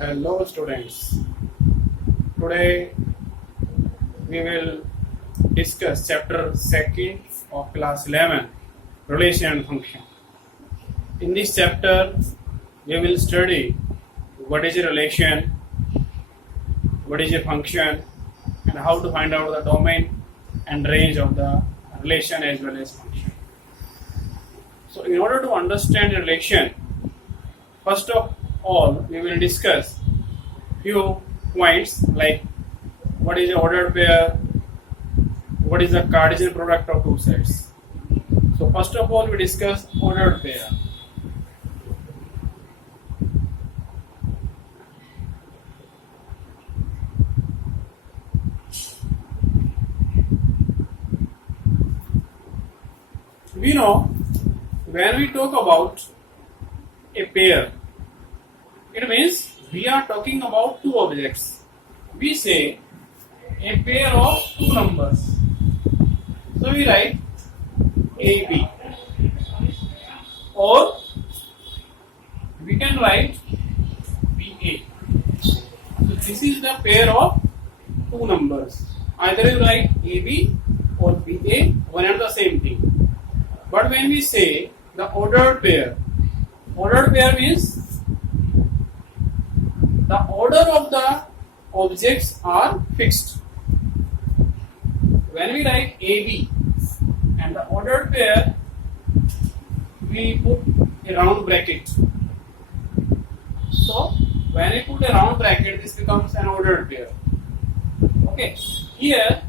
Hello students. Today we will discuss chapter 2 of class 11, relation and function. In this chapter we will study what is a relation, what is a function, and how to find out the domain and range of the relation as well as function. So in order to understand a relation, first of all we will discuss few points like what is the ordered pair, what is the Cartesian product of two sets. So first of all we discuss ordered pair. We know when we talk about a pair, it means we are talking about two objects. We say a pair of two numbers. So we write AB, or we can write BA. So this is the pair of two numbers. Either you write AB or BA, one and the same thing. But when we say the ordered pair means the order of the objects are fixed. When we write AB and the ordered pair, we put a round bracket. So when we put a round bracket, this becomes an ordered pair. Okay. Here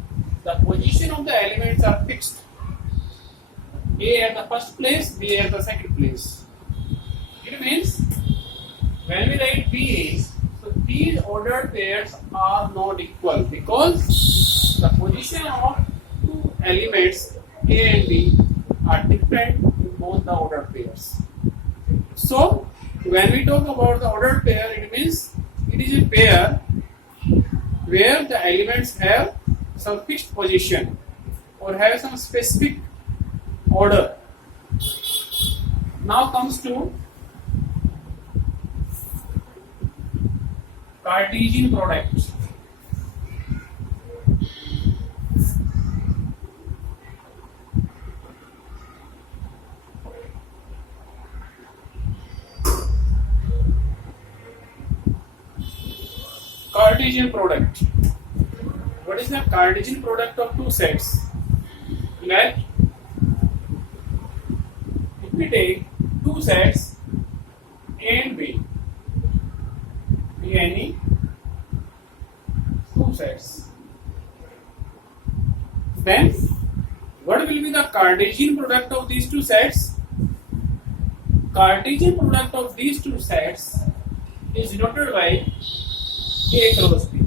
the position of the elements are fixed. A at the first place, B at the second place. It means when we write BA, so these ordered pairs are not equal because the position of two elements A and B are different in both the ordered pairs. So when we talk about the ordered pair, it means it is a pair where the elements have some fixed position or have some specific order. Now comes to Cartesian product. Cartesian product. What is the Cartesian product of two sets? Let if we take two sets A and B, any two sets, then what will be the Cartesian product of these two sets? Cartesian product of these two sets is denoted by A cross B.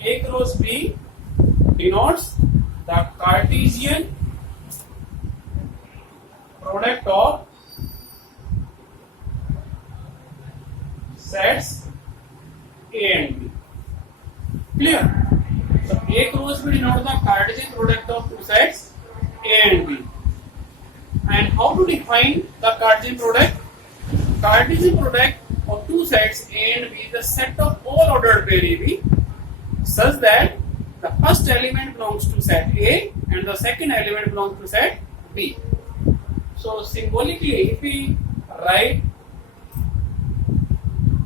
A cross B denotes the Cartesian product of sets A and B. Clear? So A cross B denotes the Cartesian product of two sets A and B. And how to define the Cartesian product? Cartesian product of two sets A and B is the set of all ordered pair AB such that the first element belongs to set A and the second element belongs to set B. So symbolically, if we write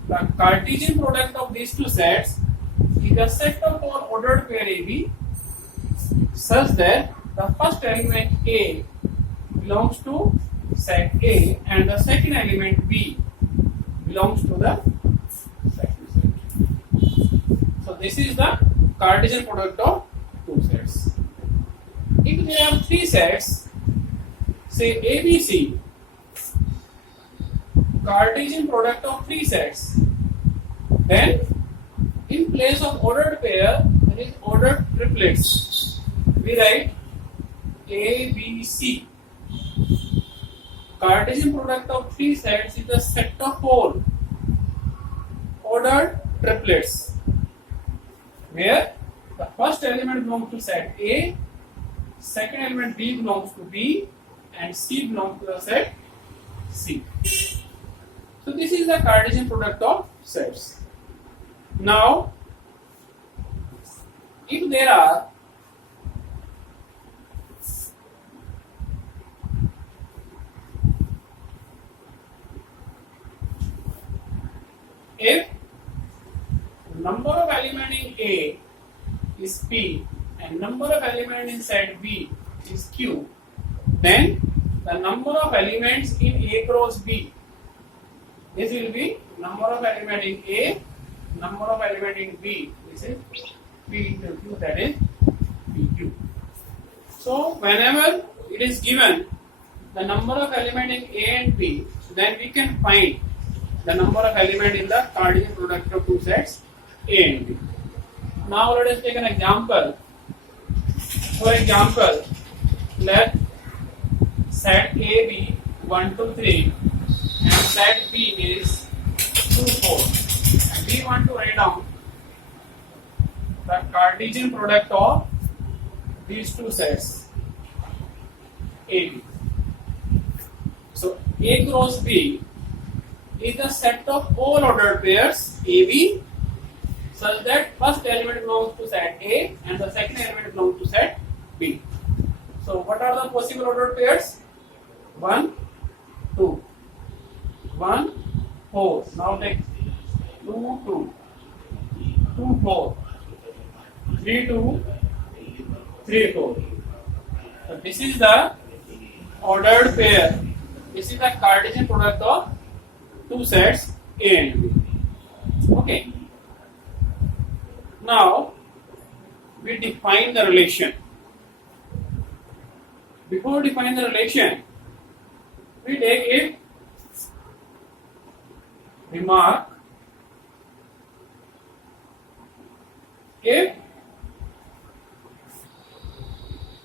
the Cartesian product of these two sets is the set of all ordered pair AB such that the first element A belongs to set A and the second element B belongs to the second set. So this is the Cartesian product of two sets. If there are three sets, say ABC, Cartesian product of three sets, then in place of ordered pair there is ordered triplets. We write ABC. Cartesian product of three sets is the set of all ordered triplets where the first element belongs to set A, second element B belongs to B, and C belongs to the set C. So this is the Cartesian product of sets. Now, if there are if number of element in A is P and number of element in set B is Q, then the number of elements in A cross B, this will be number of element in A, number of element in B, this is P into Q, that is PQ. So whenever it is given the number of element in A and B, then we can find the number of element in the Cartesian product of two sets A and B. Now let us take an example. For example, let set A be 1, 2, 3 and set B is 2, 4. And we want to write down the Cartesian product of these two sets A, B. So A cross B is the set of all ordered pairs AB such that first element belongs to set A and the second element belongs to set B. So what are the possible ordered pairs? 1, 2, 1, 4. Now take 2, 2, 2, 4, 3, 2, 3, 4. So this is the ordered pair. This is the Cartesian product of two sets A and B. Okay. Now we define the relation. Before defining the relation, we take a remark. If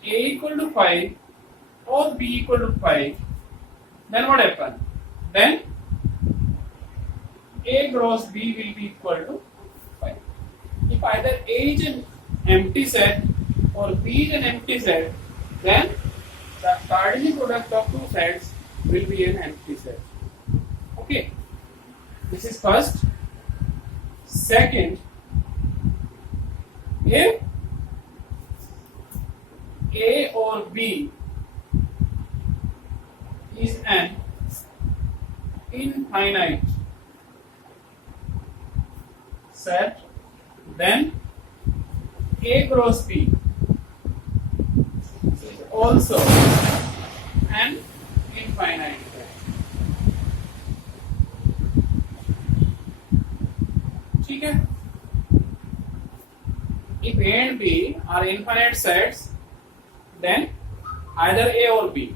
A equal to 5 or B equal to 5, then what happens? Then A cross B will be equal to 5. If either A is an empty set or B is an empty set, then the Cartesian product of two sets will be an empty set. Okay, this is first. Second, if A or B is an infinite set, then A cross B is also an infinite set. ठीक है? If A and B are infinite sets, then either A or B,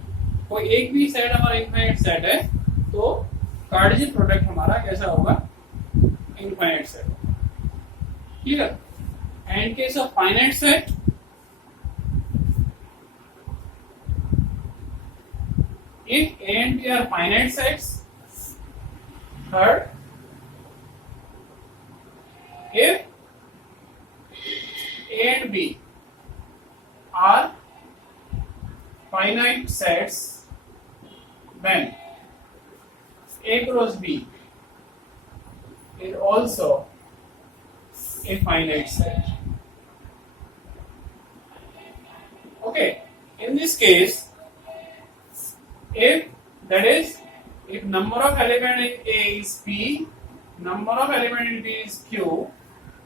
कोई एक भी set हमारा infinite set है, तो Cartesian product हमारा कैसा होगा? Infinite set. Clear? And in case of finite set, if A and B are finite sets, third, if A and B are finite sets, then A cross B is also a finite set. Okay, in this case, if number of element in A is P, number of element in B is Q,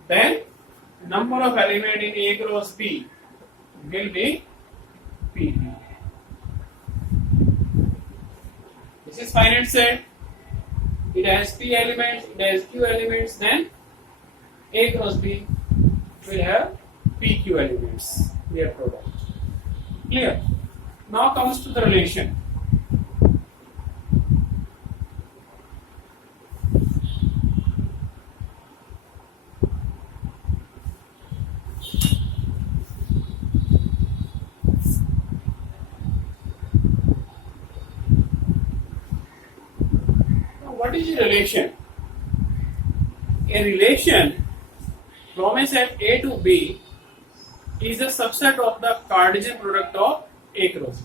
then number of element in A cross B will be P. This is finite set. It has P elements, it has Q elements, then A cross B will have PQ elements, their product. Clear? Now comes to the relation. Now what is a relation? A relation from a set A to B is a subset of the Cartesian product of A cross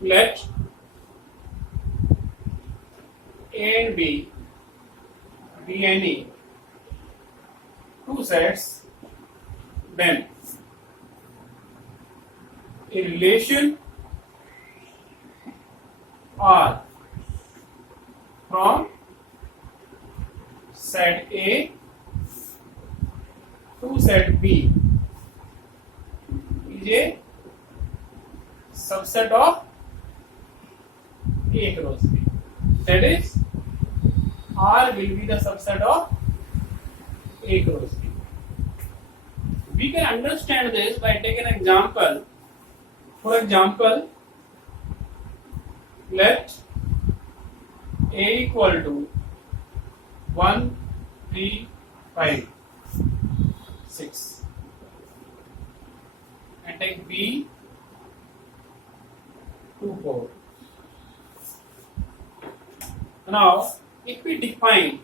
B. Let A and B be any two sets, then a relation R from set A to set B is a subset of A cross B. That is, R will be the subset of A cross B. We can understand this by taking an example. For example, let A equal to 1, 3, 5, 6 and take B 2, 4. Now, if we define,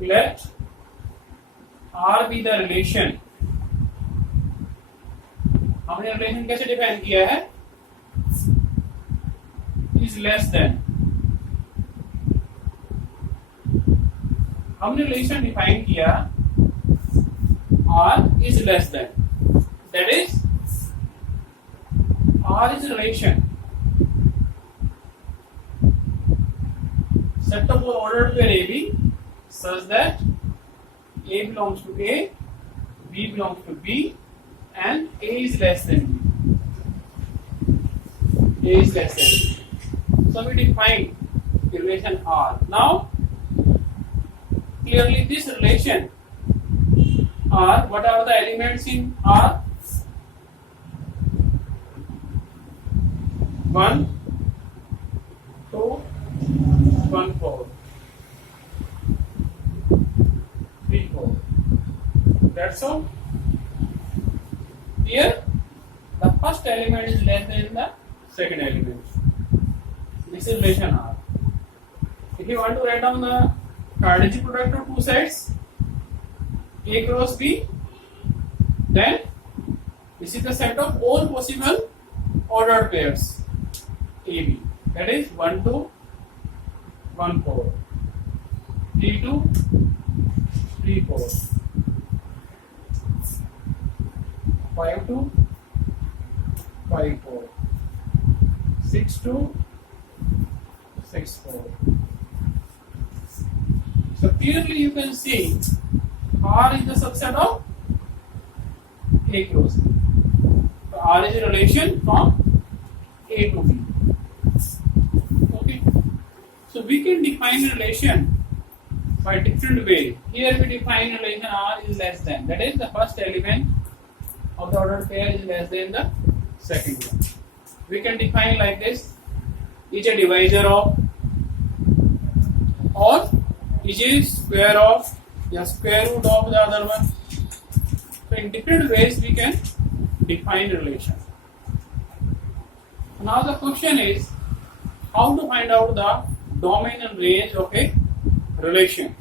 let R be the relation. हमने relation कैसे define किया है? Is less than. हमने relation define किया R is less than. That is, R is a relation set of ordered pair AB such that A belongs to A, B belongs to B, and A is less than B. A is less than B. So we define the relation R. Now, clearly this relation R, what are the elements in R? 1, 2, 1, 4, 3, 4. That's all. Here, the first element is less than the second element. This is relation R. If you want to write down the Cartesian product of two sets, A cross B, then this is the set of all possible ordered pairs AB. That is 1, 2, 1, 4, 3, 2, 3, 4, 5, 2, 5, 4, 6, 2, 6, 4. So clearly you can see R is the subset of A cross B. So R is a relation from A to B. Okay. So we can define a relation by different way. Here we define relation R is less than. That is, the first element of the ordered pair is less than the second one. We can define like this: is a divisor of, or is a square of, या square root of the other one. So in different ways we can define relation. Now the question is how to find out the domain and range of a relation.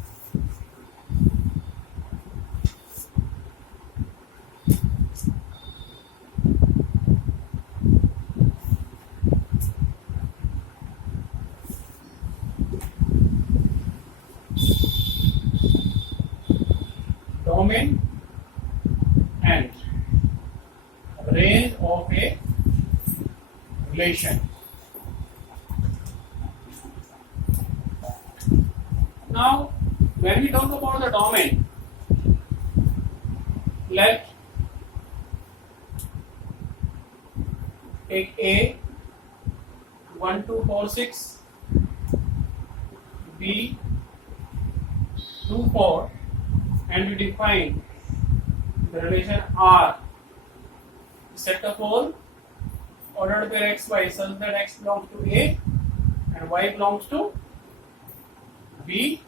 Domain and range of a relation. Now, when we talk about the domain, let take A 1, 2, 4, 6, B 2, 4, and we define the relation R, set of all ordered pair x, y such that x belongs to A and y belongs to B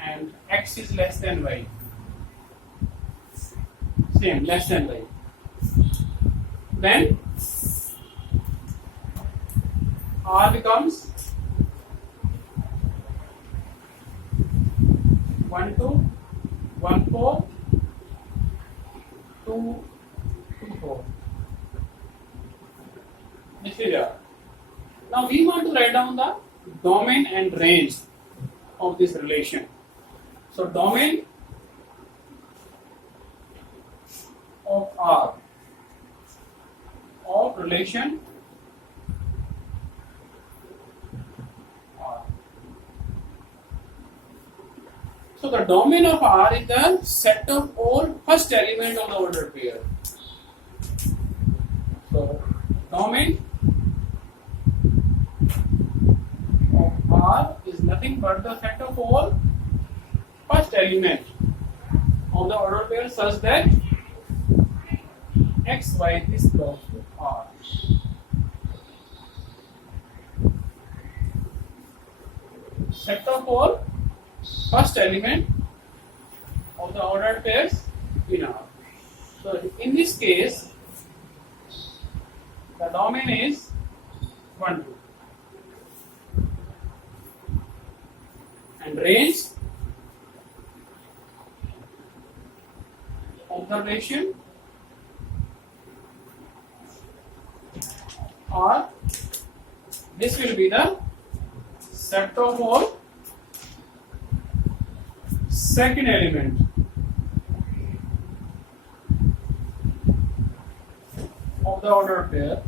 and x is less than y. Same, less than y. Then R becomes 1, 2, 1, 4, 2, 2, 4. This is R. Now we want to write down the domain and range of this relation. So domain of R of relation R. So the domain of R is the set of all first element of the ordered pair. So domain of R is nothing but the set of all first element of the ordered pair such that x, y is belongs to R. Set of all first element of the ordered pairs in R. So in this case, the domain is 1, 2. And range of the relation or this will be the set of all second element of the ordered pair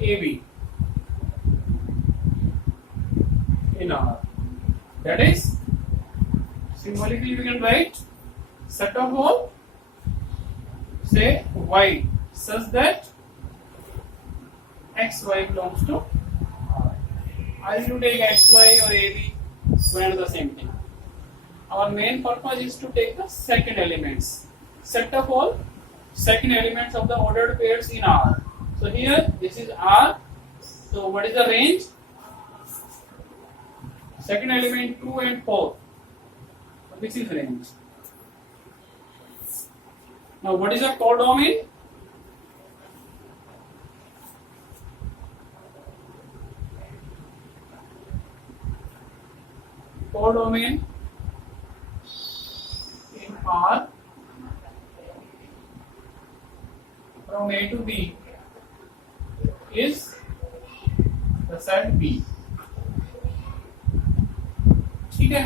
AB in R. That is, symbolically we can write set of all, say y, such that x, y belongs to R. Either you take x, y or AB, we are the same thing. Our main purpose is to take the second elements, set of all second elements of the ordered pairs in R. So here this is R. So what is the range? Second element 2 and 4. So this is range. Now what is the codomain? Codomain in R from A to B is the set B. ठीक है,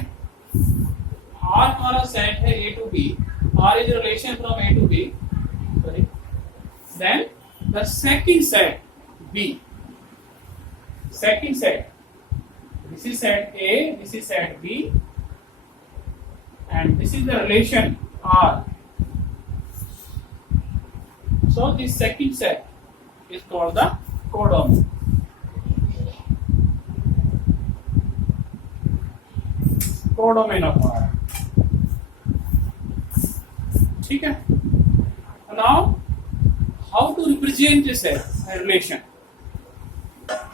R हमारा set है A to B. R is a relation from A to B. Sorry. Then the second set B. Second set. This is set A. This is set B. And this is the relation R. So this second set is called the codomain. Codomain of R. ठीक है. Now, how to represent a set, a relation?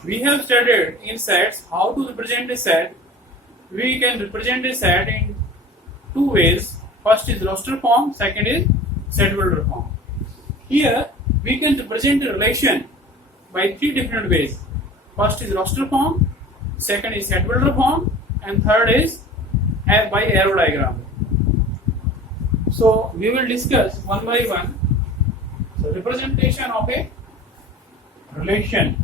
We have studied in sets how to represent a set. We can represent a set in two ways. First is roster form, second is set builder form. Here we can represent a relation by three different ways. First is roster form, second is set builder form, and third is by arrow diagram. So we will discuss one by one. So representation of a relation.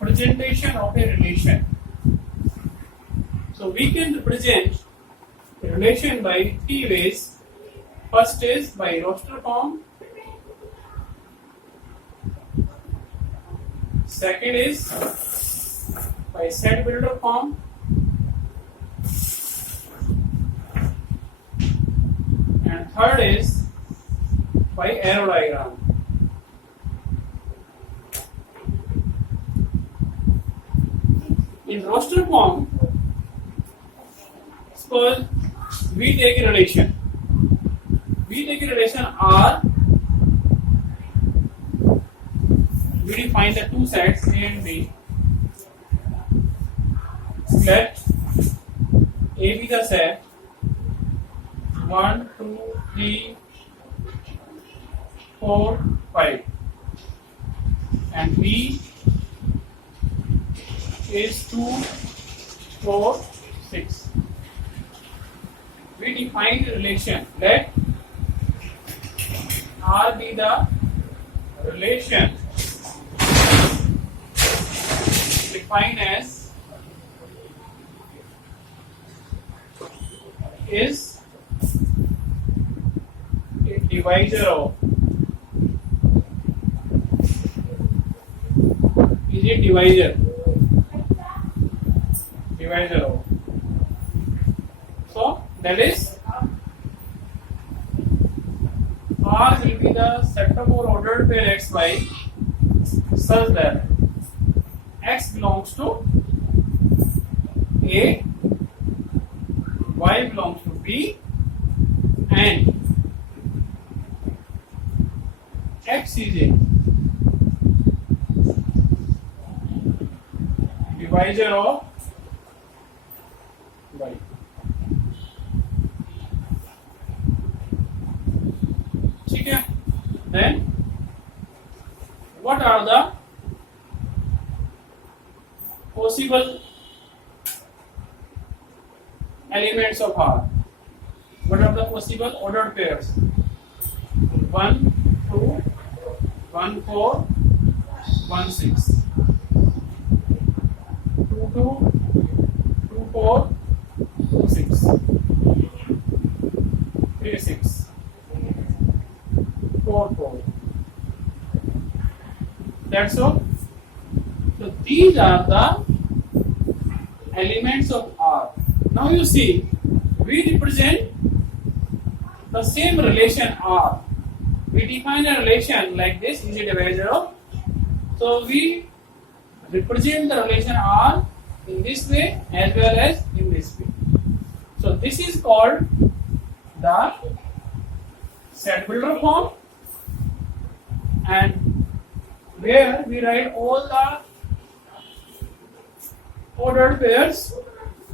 Representation of a relation. So we can represent a relation by three ways. First is by roster form. Second is by set builder form. And third is by arrow diagram. In roster form, suppose we take a relation. We take a relation R. We define the two sets A and B. Let A be the set 1, 2, 3, 4, 5, and B is 2, 4, 6. We define the relation. Let R be the relation defined as is a divisor of divisor of. So that is R will be the set of our ordered pair xy such that x belongs to A, y belongs to B, and x is a divisor of y. Okay. Then what are the possible elements of R? What are the possible ordered pairs? 1, 2, 1, 4, 1, 6. 2, 2, 2, 4, 2, 6. 3, 6. 4, 4. That's all. So these are the elements of R. Now you see, we represent the same relation R. We define a relation like this is a divisor of. So we represent the relation R in this way as well as in this way. So this is called the set builder form, and where we write all the ordered pairs.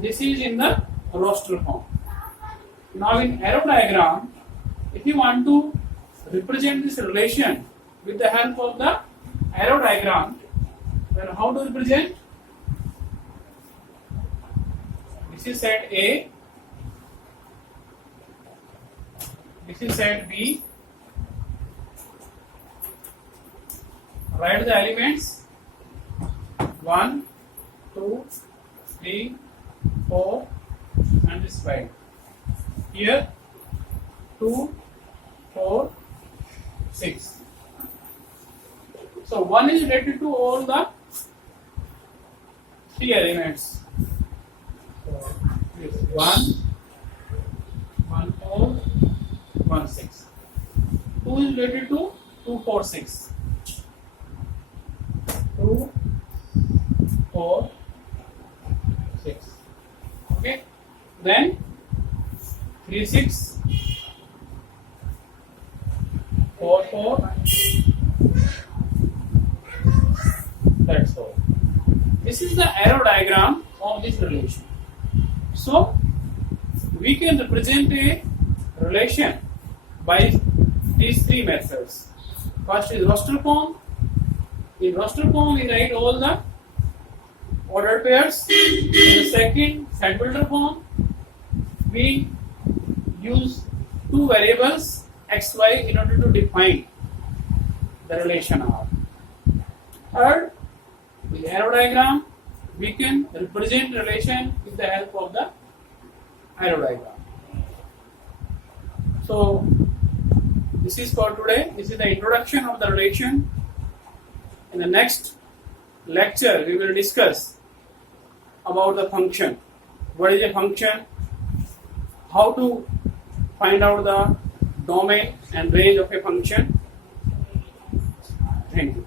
This is in the roster form. Now in arrow diagram, if you want to represent this relation with the help of the arrow diagram, then how to represent? This is set A, this is set B. Write the elements 1, 2, 3, 4, and this 5. Here 2, 4, 6. So 1 is related to all the 3 elements. So this 1, 1, 4, 1, 6. 2 is related to 2, 4, 6. 2, 4, 6. Okay. Then 3, 6, 4, 4. That's all. This is the arrow diagram of this relation. So we can represent a relation by these 3 methods. First is roster form. In roster form, we write all the ordered pairs. In the second, set builder form, we use 2 variables x, y in order to define the relation R. Third, with arrow diagram, we can represent relation with the help of the arrow diagram. So this is for today. This is the introduction of the relation. In the next lecture, we will discuss about the function. What is a function? How to find out the domain and range of a function. Thank you.